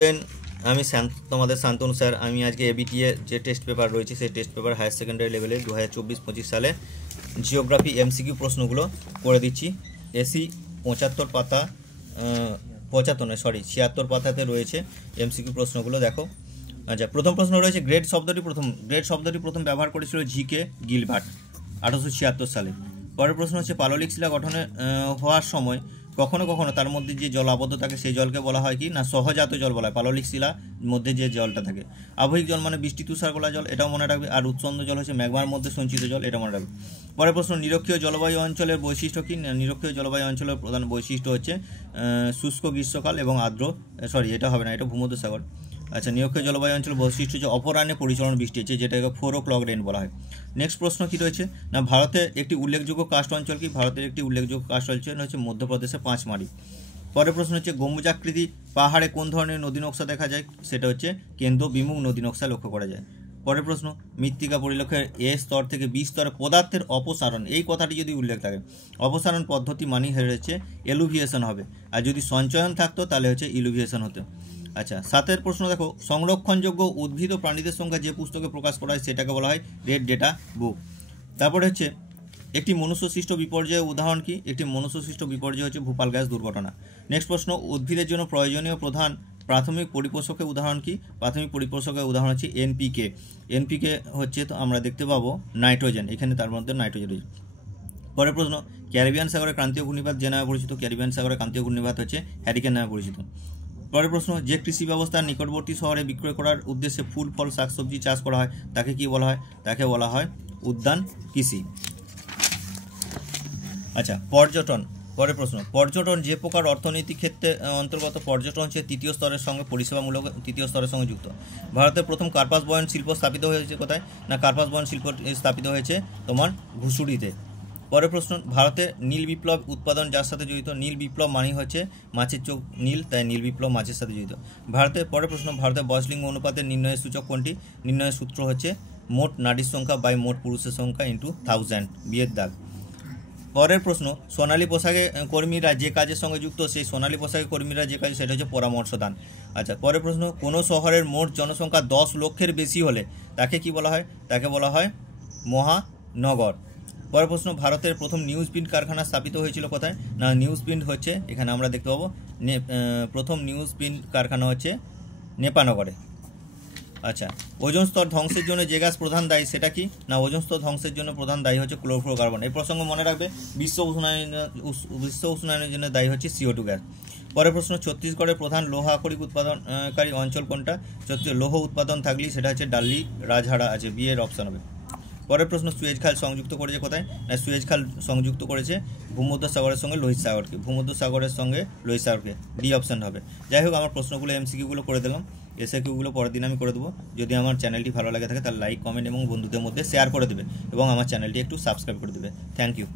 আমি তোমাদের শান্তনু স্যার। আমি আজকে এবিটিএ যে টেস্ট পেপার রয়েছে সেই টেস্ট পেপার হায়ার সেকেন্ডারি লেভেলে 2024-25 সালে জিওগ্রাফি এমসিকিউ প্রশ্নগুলো করে দিচ্ছি। এসি 75 পাতা 76 পাতাতে রয়েছে এমসিকিউ প্রশ্নগুলো। দেখো, আচ্ছা, প্রথম প্রশ্ন রয়েছে গ্রেড শব্দটি প্রথম ব্যবহার করেছিল জি.কে. গিলবার্ট 1876 সালে। পরের প্রশ্ন হচ্ছে পাললিক শিলা গঠনে হওয়ার সময় কখনো কখনো তার মধ্যে যে জল আবদ্ধ থাকে সেই জলকে বলা হয় কি না সহজাত জল বলা হয়। পাললিক শিলার মধ্যে যে জলটা থাকে। আবহিক জল মানে বৃষ্টি তুষার গলা জল, এটাও মনে রাখবে। আর উৎসন্ন জল হচ্ছে ম্যাগমার মধ্যে সঞ্চিত জল, এটা মনে রাখবে। পরের প্রশ্ন নিরক্ষীয় জলবায়ু অঞ্চলের বৈশিষ্ট্য কি? নিরক্ষীয় জলবায়ু অঞ্চলের প্রধান বৈশিষ্ট্য হচ্ছে শুষ্ক গ্রীষ্মকাল এবং আর্দ্র, এটা হবে না, এটা ভূমধ্যসাগর। আচ্ছা, নিরক্ষীয় জলবায়ু অঞ্চলের বৈশিষ্ট্য হচ্ছে অপরাহ্নে পরিচালন বৃষ্টি হচ্ছে, যেটাকে 4 o'clock রেন বলা হয়। নেক্সট প্রশ্ন কি রয়েছে না ভারতের একটি উল্লেখযোগ্য কাস্ট অঞ্চল কি? ভারতের একটি উল্লেখযোগ্য কাস্ট অঞ্চল হচ্ছে মধ্যপ্রদেশের পাঁচমারি। পরের প্রশ্ন হচ্ছে গম্বুজাকৃতি পাহাড়ে কোন ধরনের নদী নকশা দেখা যায়? সেটা হচ্ছে কেন্দ্র বিমুখ নদী নকশা লক্ষ্য করা যায়। পরের প্রশ্ন মৃত্তিকা পরিলক্ষের এ স্তর থেকে বি স্তরে পদার্থের অপসারণ, এই কথাটি যদি উল্লেখ থাকে, অপসারণ পদ্ধতি মানে হচ্ছে এলুভিয়েশন হবে, আর যদি সঞ্চয়ন থাকতো তাহলে হচ্ছে ইলুভিয়েশন হতো। আচ্ছা, 7 প্রশ্ন দেখো, সংরক্ষণযোগ্য উদ্ভিদ ও প্রাণীদের সংখ্যা যে পুস্তকে প্রকাশ করা হয় সেটাকে বলা হয় রেড ডেটা বুক। তারপরে হচ্ছে একটি মনুষ্যসৃষ্ট বিপর্যয়ের উদাহরণ কি? একটি মনুষ্যসৃষ্ট বিপর্যয় হচ্ছে ভোপাল গ্যাস দুর্ঘটনা। নেক্সট প্রশ্ন উদ্ভিদের জন্য প্রয়োজনীয় প্রধান প্রাথমিক পরিপোষকের উদাহরণ কি? প্রাথমিক পরিপোষকের উদাহরণ হচ্ছে এনপিকে। এনপিকে হচ্ছে তো আমরা দেখতে পাবো নাইট্রোজেন, এখানে তার মধ্যে নাইট্রোজেন রয়েছে। পরের প্রশ্ন ক্যারিবিয়ান সাগরের ক্রান্তীয় ঘূর্ণিপাত যে নামে পরিচিত? ক্যারিবিয়ান সাগরের ক্রান্তীয় ঘূর্ণিপাত হচ্ছে হ্যারিকেন নামে পরিচিত। পরের প্রশ্ন যে কৃষি ব্যবস্থার নিকটবর্তী শহরে বিক্রয় করার উদ্দেশ্যে ফুল ফল শাকসবজি চাষ করা হয় তাকে কি বলা হয়? তাকে বলা হয় উদ্যান কৃষি। আচ্ছা, পর্যটন। পরের প্রশ্ন পর্যটন যে প্রকার অর্থনৈতিক ক্ষেত্রে অন্তর্গত? পর্যটন হচ্ছে তৃতীয় স্তরের সঙ্গে পরিষেবামূলক তৃতীয় স্তরের সঙ্গে যুক্ত। ভারতের প্রথম কার্পাস বয়ন শিল্প স্থাপিত হয়েছে কোথায়? না কার্পাস বয়ন শিল্প স্থাপিত হয়েছে তোমার ঘুষুড়িতে। পরের প্রশ্ন ভারতে নীল বিপ্লব উৎপাদন যার সাথে জড়িত? নীল বিপ্লব মানে হচ্ছে মাছের চোখ নীল, তাই নীল বিপ্লব মাছের সাথে জড়িত। পরের প্রশ্ন ভারতের বয়সলিঙ্গ অনুপাতের নির্ণয়ের সূচক কোনটি? নির্ণয়ের সূত্র হচ্ছে মোট নারীর সংখ্যা বাই মোট পুরুষের সংখ্যা ইন্টু 1000, বিয়ের দাগ। পরের প্রশ্ন সোনালী পোশাকে কর্মীরা যে কাজের সঙ্গে যুক্ত, সেই সোনালী পোশাকে কর্মীরা যে কাজ সেটা হচ্ছে পরামর্শদান। আচ্ছা, পরের প্রশ্ন কোনো শহরের মোট জনসংখ্যা 10 লক্ষের বেশি হলে তাকে কি বলা হয়? তাকে বলা হয় মহানগর। পরের প্রশ্ন ভারতের প্রথম নিউজ প্রিন্ট কারখানা স্থাপিত হয়েছিল কোথায়? না নিউজ প্রিন্ট হচ্ছে এখানে আমরা দেখতে পাবো প্রথম নিউজ প্রিন্ট কারখানা হচ্ছে নেপানগরে। আচ্ছা, ওজোন স্তর ধ্বংসের জন্য যে গ্যাস প্রধান দায়ী সেটা কি? না ওজোন স্তর ধ্বংসের জন্য প্রধান দায়ী হচ্ছে ক্লোরোফ্লোরোকার্বন। এই প্রসঙ্গ মনে রাখবে, বিশ্ব উষ্ণায়নের জন্য দায়ী হচ্ছে CO2 গ্যাস। পরের প্রশ্ন ছত্তিশগড়ের প্রধান লৌহ আকরিক উৎপাদনকারী অঞ্চল কোনটা? লৌহ উৎপাদন থাকলেই সেটা হচ্ছে ডাল্লি রাজহারা আছে, বি এর অপশন হবে। পরের প্রশ্ন সুয়েজ খাল সংযুক্ত করেছে কোথায়? না সুয়েজ খাল সংযুক্ত করেছে ভূমধ্যসাগরের সঙ্গে লোহিত সাগরকে, ভূমধ্যসাগরের সঙ্গে লোহিত সাগরকে, ডি অপশন হবে। যাই হোক, আমার প্রশ্নগুলো এমসিকিউগুলো করে দিলাম, এসএকিউগুলো পরের দিন আমি করে দেবো। যদি আমার চ্যানেলটি ভালো লাগে থাকে তাহলে লাইক কমেন্ট এবং বন্ধুদের মধ্যে শেয়ার করে দেবে এবং আমার চ্যানেলটি একটু সাবস্ক্রাইব করে দেবে। Thank you.